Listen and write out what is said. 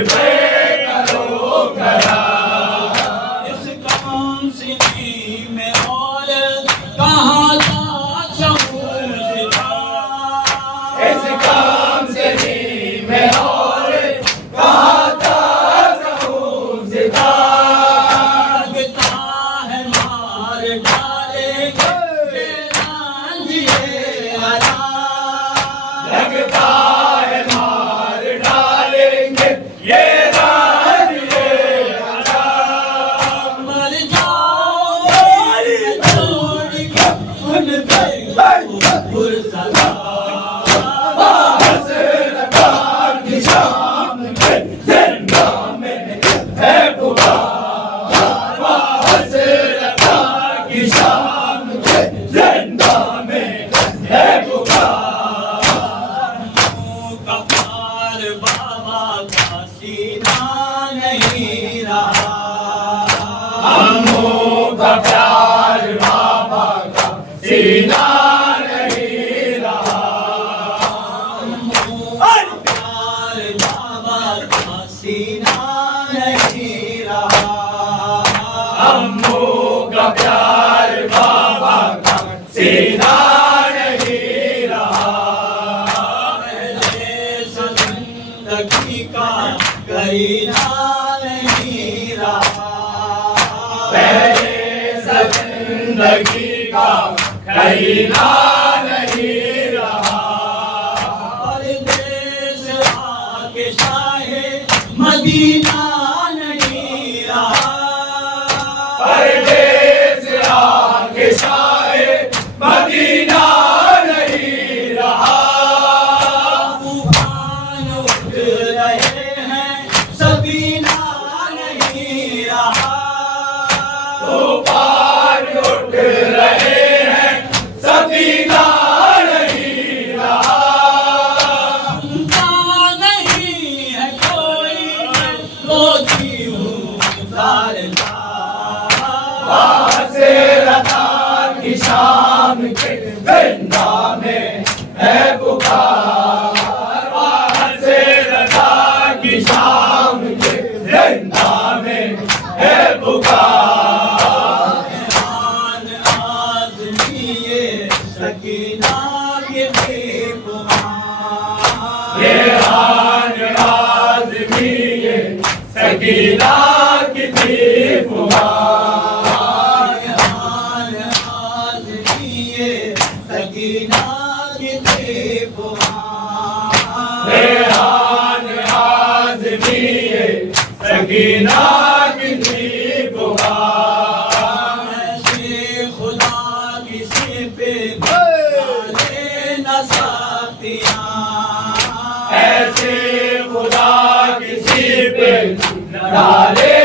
पे करो करा। इस काम सिनी में और कहाँ था समूसिता, इस काम सिनी में और कहाँ था समूसिता। लगता है मार डालेंगे रांझिए अदा, लगता है मार डालेंगे ये रांझिए अदा। मर जाओ छोड़ के उनके पुरसदा। हसरत की शाम में जिंदा में है पुकार, हसरत की शाम में जिंदा में है पुकार। कपार बाबा का सीना नहीं रहा, हमों का प्यार बाबा का सीना नहीं रहा। प्यार बाबा का सीना नहीं रहा। हमों का प्यार बाबा का सीना नहीं रहा। पहले जिंदगी का करीना नहीं रहा, पहले जिंदगी का करीना नहीं रहा। परदेस आके शाहे मदीना नहीं रहा, परदेस आके शाहे मदीना नहीं रहा। तूफान उठ रहे हैं सफीना नहीं रहा, तूफान उठ रहे हैं सफीना नहीं रहा। सुनता नहीं है कोई रोती हूँ सारदा। हसरत की शाम के जिंदा में है पुकार, हसरत की शाम के जिंदा में है पुकार। आन आदमी ये सकीना के बेगुमान, ये आन आदमी ये सकीना की थी पुकार। आन आदमी ये सकीना के बेगुमान। ये आन आदमी ये सकीना की थी पुकार। ऐसे खुदा किसी पे डाले न सकतियाँ, ऐसे खुदा किसी पे न डाले